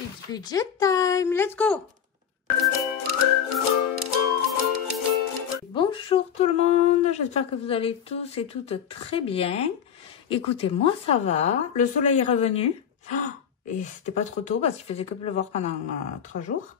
It's budget time, let's go! Bonjour tout le monde, j'espère que vous allez tous et toutes très bien. Écoutez, moi ça va, le soleil est revenu. Et c'était pas trop tôt parce qu'il faisait que pleuvoir pendant 3 jours.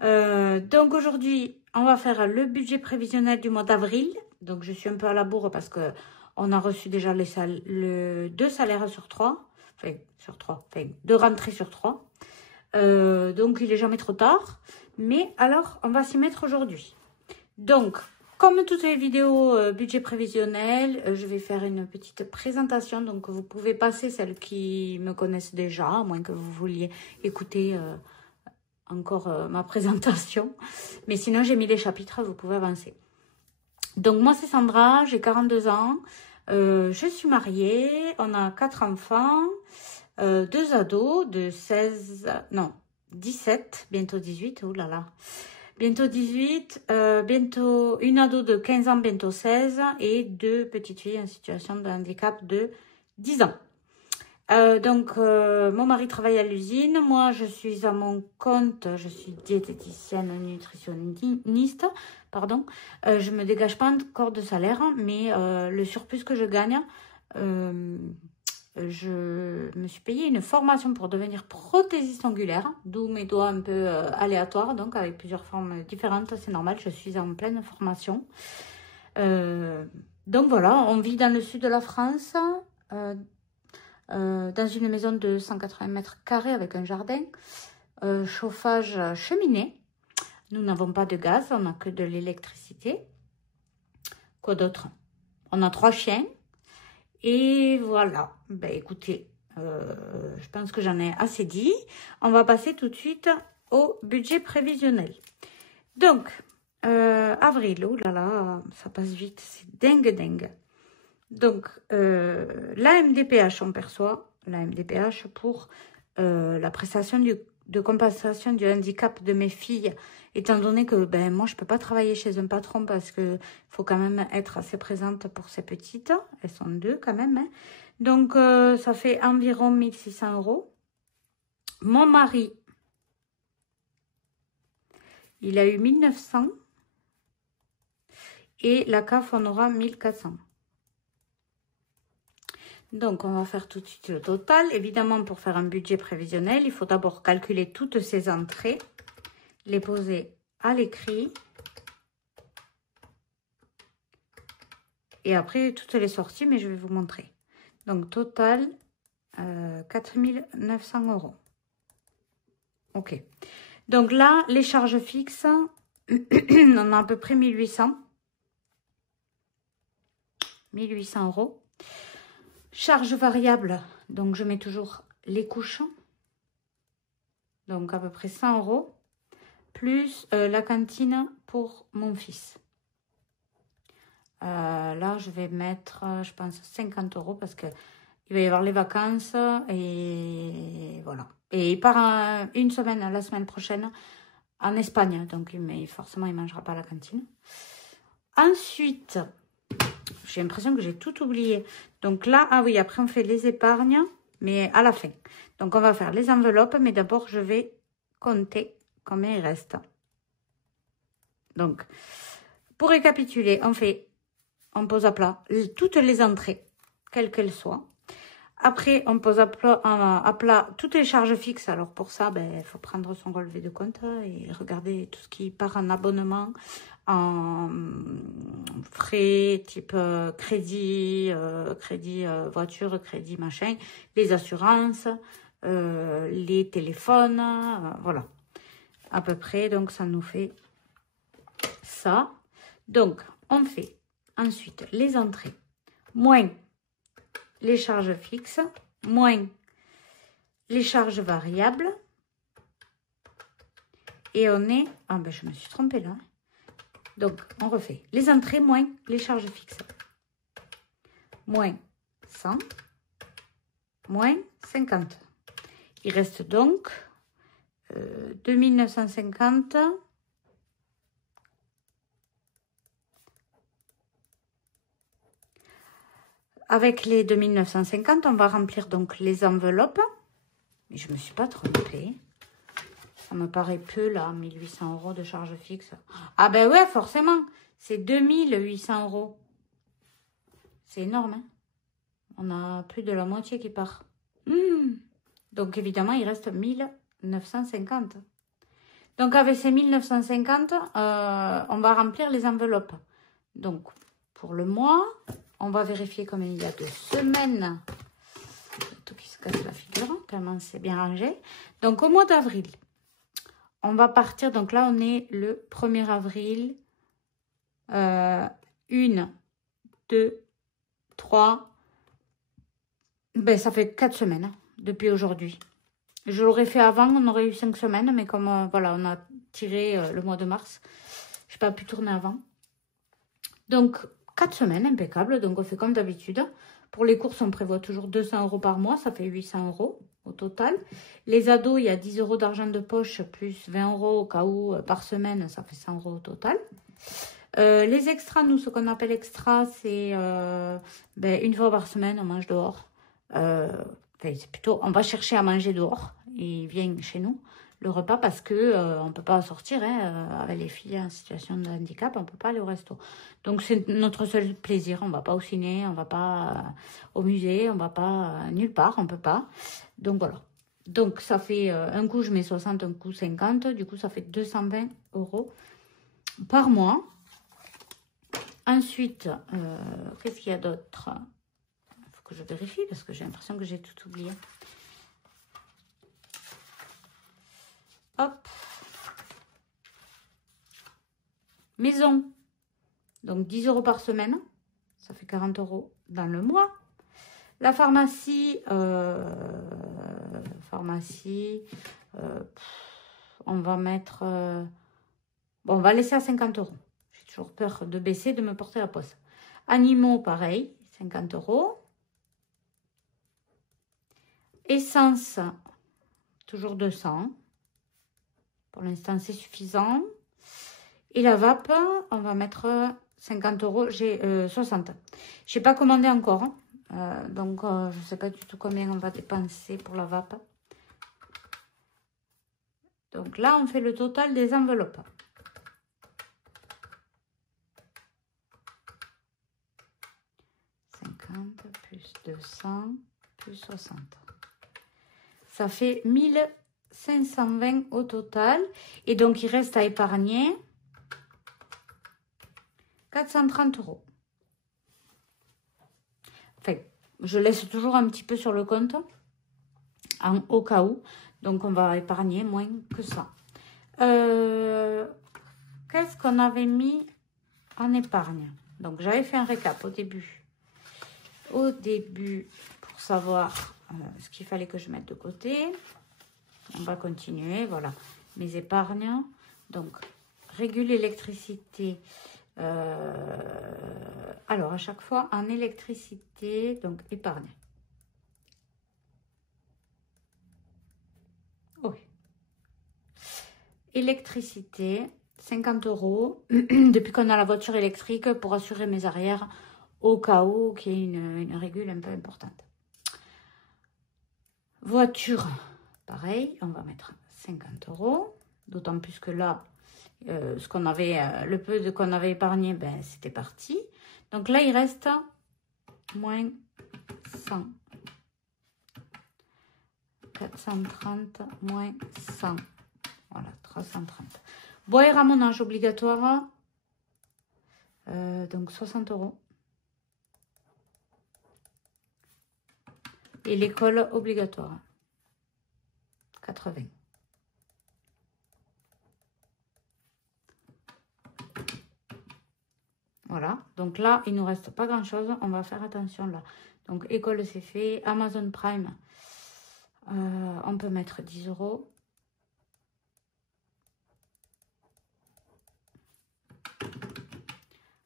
Donc aujourd'hui, on va faire le budget prévisionnel du mois d'avril. Donc je suis un peu à la bourre parce que on a reçu déjà les 2 salaires sur 3. Enfin 2 rentrées sur 3. Donc il est jamais trop tard. Mais alors, on va s'y mettre aujourd'hui. Donc, comme toutes les vidéos budget prévisionnel, je vais faire une petite présentation. Donc, vous pouvez passer celles qui me connaissent déjà, à moins que vous vouliez écouter encore ma présentation. Mais sinon, j'ai mis les chapitres, vous pouvez avancer. Donc, moi, c'est Sandra, j'ai 42 ans. Je suis mariée, on a 4 enfants, 2 ados de 17, bientôt 18, oh là là. Bientôt 18, bientôt une ado de 15 ans, bientôt 16 et 2 petites filles en situation de handicap de 10 ans. Mon mari travaille à l'usine, moi je suis à mon compte, je suis diététicienne nutritionniste, pardon. Je me dégage pas encore de salaire, mais le surplus que je gagne, je me suis payé une formation pour devenir prothésiste ongulaire, d'où mes doigts un peu aléatoires, donc avec plusieurs formes différentes, c'est normal, je suis en pleine formation. Donc voilà, on vit dans le sud de la France, dans une maison de 180 mètres carrés avec un jardin, chauffage cheminée. Nous n'avons pas de gaz, on n'a que de l'électricité. Quoi d'autre? On a 3 chiens. Et voilà, ben écoutez, je pense que j'en ai assez dit. On va passer tout de suite au budget prévisionnel. Donc, avril, oh là là, ça passe vite, c'est dingue. Donc, la MDPH, on perçoit la MDPH pour la prestation de compensation du handicap de mes filles, étant donné que ben, moi, je ne peux pas travailler chez un patron parce qu'il faut quand même être assez présente pour ces petites. Elles sont 2 quand même. Hein. Donc, ça fait environ 1600 €. Mon mari, il a eu 1900 et la CAF, on aura 1400. Donc, on va faire tout de suite le total. Évidemment, pour faire un budget prévisionnel, il faut d'abord calculer toutes ces entrées, les poser à l'écrit. Et après, toutes les sorties, mais je vais vous montrer. Donc, total, 4 900 €. OK. Donc là, les charges fixes, on a à peu près 1800. 1800 €. Charges variables, donc je mets toujours les couches. Donc à peu près 100 €. Plus la cantine pour mon fils. Là, je vais mettre, je pense, 50 € parce qu'il va y avoir les vacances et voilà. Et il part une semaine, la semaine prochaine, en Espagne. Donc, forcément, il ne mangera pas à la cantine. Ensuite, j'ai l'impression que j'ai tout oublié. Donc là, ah oui, après, on fait les épargnes, mais à la fin. Donc, on va faire les enveloppes, mais d'abord, je vais compter combien il reste. Donc, pour récapituler, on pose à plat toutes les entrées, quelles qu'elles soient. Après, on pose à plat toutes les charges fixes. Alors, pour ça, il faut prendre son relevé de compte et regarder tout ce qui part en abonnement, en frais type crédit voiture, crédit machin, les assurances, les téléphones, voilà. À peu près, donc ça nous fait ça. Donc, on fait ensuite les entrées, moins les charges fixes, moins les charges variables. Et on est... Ah ben, je me suis trompée là. Donc, on refait les entrées moins les charges fixes. Moins 100, moins 50. Il reste donc 2950. Avec les 2950, on va remplir donc les enveloppes. Mais je ne me suis pas trompée. Ça me paraît peu, là, 1800 € de charge fixe. Ah ben ouais, forcément. C'est 2800 €. C'est énorme, hein. On a plus de la moitié qui part. Donc, évidemment, il reste 1950. Donc, avec ces 1950, on va remplir les enveloppes. Donc, pour le mois, on va vérifier combien il y a de semaines. Tout qui se casse la figure, tellement c'est bien rangé. Donc, au mois d'avril, on va partir. Donc là, on est le 1er avril. 1, 2, 3. Ben, ça fait 4 semaines depuis aujourd'hui. Je l'aurais fait avant, on aurait eu 5 semaines. Mais comme voilà, on a tiré le mois de mars, je n'ai pas pu tourner avant. Donc, 4 semaines, impeccable. Donc, on fait comme d'habitude. Pour les courses, on prévoit toujours 200 € par mois. Ça fait 800 € au total. Les ados, il y a 10 € d'argent de poche plus 20 € au cas où par semaine. Ça fait 100 € au total. Les extras, nous, ce qu'on appelle extra, c'est une fois par semaine, on mange dehors. C'est plutôt, on va chercher à manger dehors. Il vient chez nous, le repas, parce que on ne peut pas sortir avec les filles en situation de handicap, on ne peut pas aller au resto. Donc, c'est notre seul plaisir. On ne va pas au ciné, on ne va pas au musée, on ne va pas nulle part, on ne peut pas. Donc, voilà. Donc, ça fait un coup, je mets 60, un coup 50. Du coup, ça fait 220 € par mois. Ensuite, qu'est-ce qu'il y a d'autre? Il faut que je vérifie parce que j'ai l'impression que j'ai tout oublié. Hop. Maison. Donc 10 € par semaine. Ça fait 40 € dans le mois. La pharmacie. On va mettre... on va laisser à 50 €. J'ai toujours peur de baisser, de me porter la poisse. Animaux, pareil, 50 €. Essence, toujours 200. Pour l'instant, c'est suffisant. Et la vape, on va mettre 50 €. J'ai 60. Je n'ai pas commandé encore. Donc, je ne sais pas du tout combien on va dépenser pour la vape. Donc là, on fait le total des enveloppes. Plus 200, plus 60. Ça fait 1520 au total. Et donc, il reste à épargner 430 €. Enfin, je laisse toujours un petit peu sur le compte, au cas où. Donc, on va épargner moins que ça. Qu'est-ce qu'on avait mis en épargne? Donc, j'avais fait un récap au début. Pour savoir ce qu'il fallait que je mette de côté. On va continuer, voilà, mes épargnes. Donc, régule l'électricité. Alors, à chaque fois, en électricité, donc épargne. Oui. Électricité, 50 € depuis qu'on a la voiture électrique pour assurer mes arrières. Au cas où qu'il y ait une régule un peu importante. Voiture, pareil, on va mettre 50 €. D'autant plus que là, ce qu'on avait, le peu qu'on avait épargné, ben, c'était parti. Donc là, il reste moins 100. 430 moins 100. Voilà, 330. Bois et ramonage obligatoire. Donc 60 €. Et l'école obligatoire, 80. Voilà, donc là, il ne nous reste pas grand-chose. On va faire attention là. Donc, école, c'est fait. Amazon Prime, on peut mettre 10 €.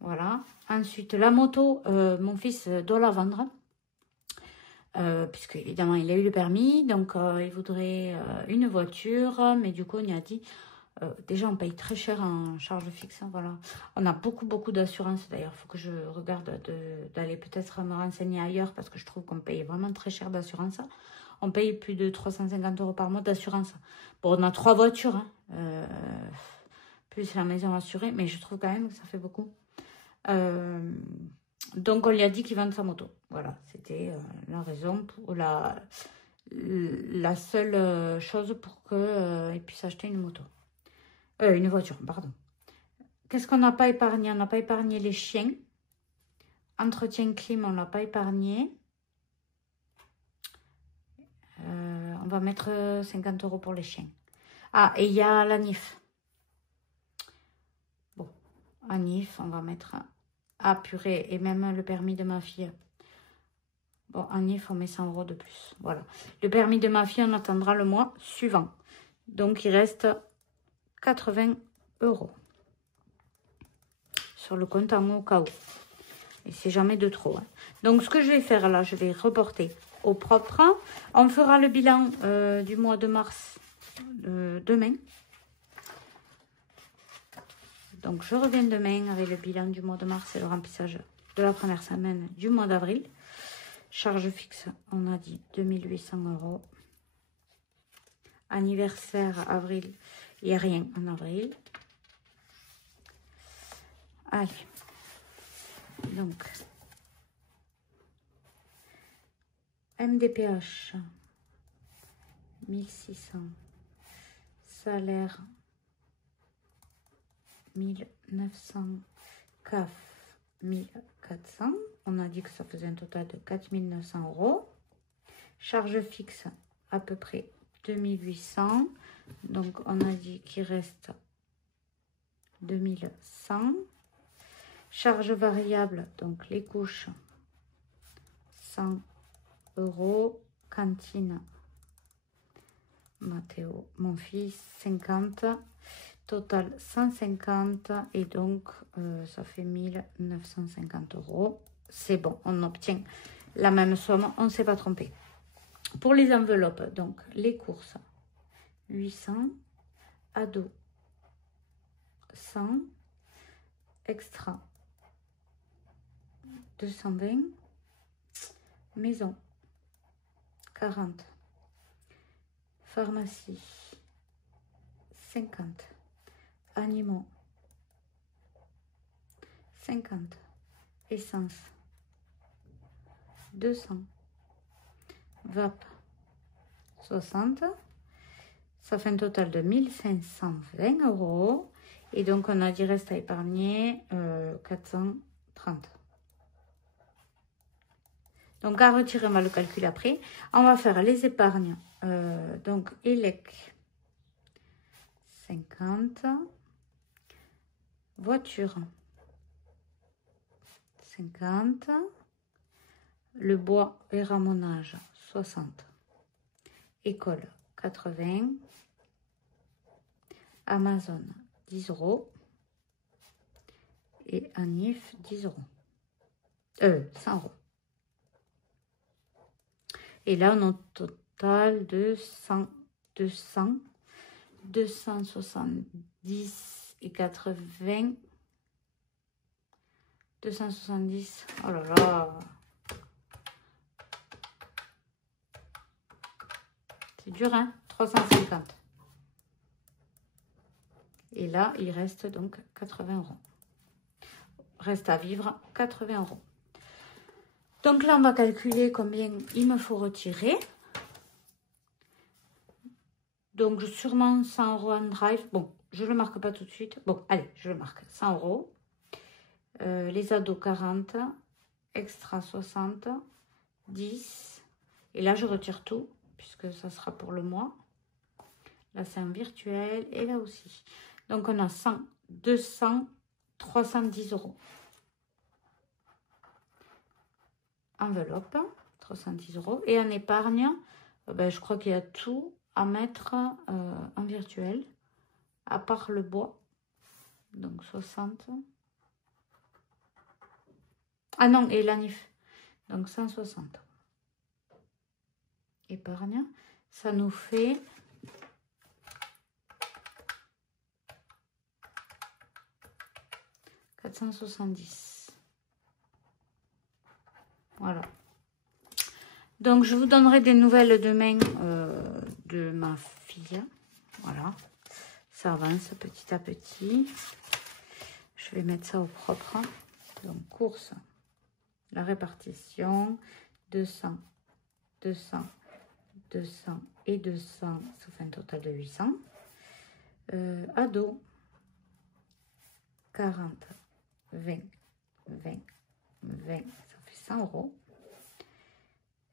Voilà. Ensuite, la moto, mon fils doit la vendre. Puisque évidemment il a eu le permis, donc il voudrait une voiture, mais du coup on y a dit, déjà on paye très cher en charge fixe, hein, voilà. On a beaucoup d'assurance, d'ailleurs il faut que je regarde d'aller peut-être me renseigner ailleurs, parce que je trouve qu'on paye vraiment très cher d'assurance. On paye plus de 350 € par mois d'assurance. Bon, on a 3 voitures, hein, plus la maison assurée, mais je trouve quand même que ça fait beaucoup. Donc, on lui a dit qu'il vende sa moto. Voilà, c'était la raison, pour la seule chose pour qu'il puisse acheter une moto. Une voiture, pardon. Qu'est-ce qu'on n'a pas épargné? On n'a pas épargné les chiens. Entretien clim, on ne l'a pas épargné. On va mettre 50 € pour les chiens. Ah, et il y a la NIF. Bon, la NIF, on va mettre... Ah, purée, et même le permis de ma fille. Bon, en NIF, on met 100 € de plus. Voilà. Le permis de ma fille, on attendra le mois suivant. Donc, il reste 80 € sur le compte en au cas où. Et c'est jamais de trop. Hein. Donc, ce que je vais faire là, je vais reporter au propre. On fera le bilan du mois de mars demain. Donc, je reviens demain avec le bilan du mois de mars et le remplissage de la première semaine du mois d'avril. Charge fixe, on a dit 2800 €. Anniversaire, avril, il n'y a rien en avril. Allez. Donc, MDPH, 1600. Salaire, 1900. CAF, 1400. On a dit que ça faisait un total de 4900 €. Charge fixe, à peu près 2800. Donc, on a dit qu'il reste 2100. Charge variable, donc les couches, 100 €. Cantine, Mathéo, mon fils, 50. Total 150 et donc ça fait 1950 €. C'est bon, on obtient la même somme, on ne s'est pas trompé. Pour les enveloppes, donc les courses, 800, ado, 100, extra, 220, maison, 40, pharmacie, 50. Animaux, 50. Essence, 200. VAP, 60. Ça fait un total de 1520 €. Et donc, on a dit reste à épargner 430. Donc, à retirer, on va le calculer après. On va faire les épargnes. Donc, ELEC, 50. Voiture, 50. Le bois et ramonage, 60. École, 80. Amazon, 10 €. Et Anif, 10 €. 100 €. Et là, on a un total de 270 et 80. 270. Oh là là. C'est dur, hein? 350. Et là, il reste donc 80 €. Reste à vivre 80 €. Donc là, on va calculer combien il me faut retirer. Donc, sûrement 100 € en drive. Bon, je ne le marque pas tout de suite. Bon, allez, je le marque. 100 €. Les ados, 40. Extra, 60. 10. Et là, je retire tout, puisque ça sera pour le mois. Là, c'est un virtuel. Et là aussi. Donc, on a 100, 200, 310 €. Enveloppe, 310 €. Et en épargne, ben, je crois qu'il y a tout à mettre en virtuel, à part le bois. Donc 60. Ah non, et l'anif. Donc 160. Épargne. Ça nous fait 470. Voilà. Donc, je vous donnerai des nouvelles demain de ma fille. Voilà. Ça avance petit à petit. Je vais mettre ça au propre. Donc, course. La répartition. 200, 200, 200 et 200. Ça fait un total de 800. Ado. 40, 20, 20, 20. Ça fait 100 €.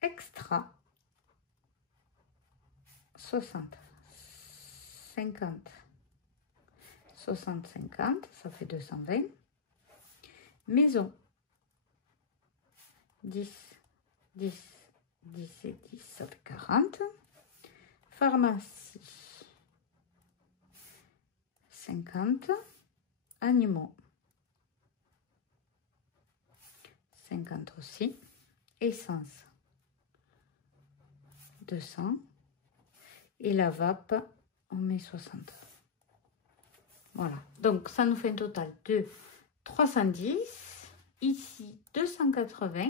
Extra. 60, 50, 60, 50, ça fait 220. Maison, 10, 10, 10 et 10, ça fait 40. Pharmacie, 50. Animaux, 50 aussi. Essence, 200. Et la vape, on met 60. Voilà. Donc, ça nous fait un total de 310. Ici, 280.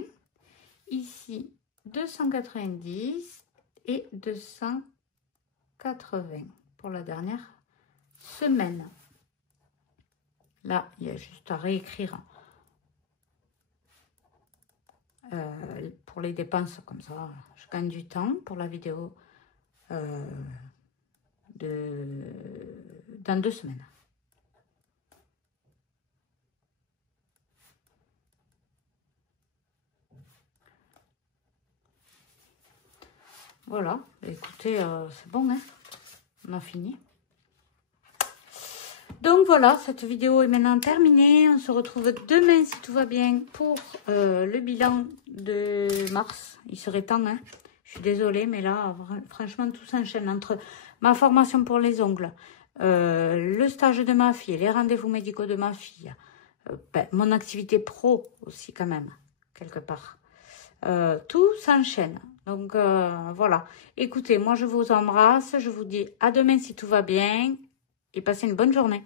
Ici, 290. Et 280 pour la dernière semaine. Là, il y a juste à réécrire pour les dépenses. Comme ça, je gagne du temps pour la vidéo. Dans 2 semaines. Voilà, écoutez, c'est bon, hein, on a fini. Donc voilà, cette vidéo est maintenant terminée. On se retrouve demain si tout va bien pour le bilan de mars. Il serait temps, hein. Je suis désolée, mais là, franchement, tout s'enchaîne entre ma formation pour les ongles, le stage de ma fille, les rendez-vous médicaux de ma fille, mon activité pro aussi quand même, quelque part. Tout s'enchaîne. Donc, voilà. Écoutez, moi, je vous embrasse. Je vous dis à demain si tout va bien et passez une bonne journée.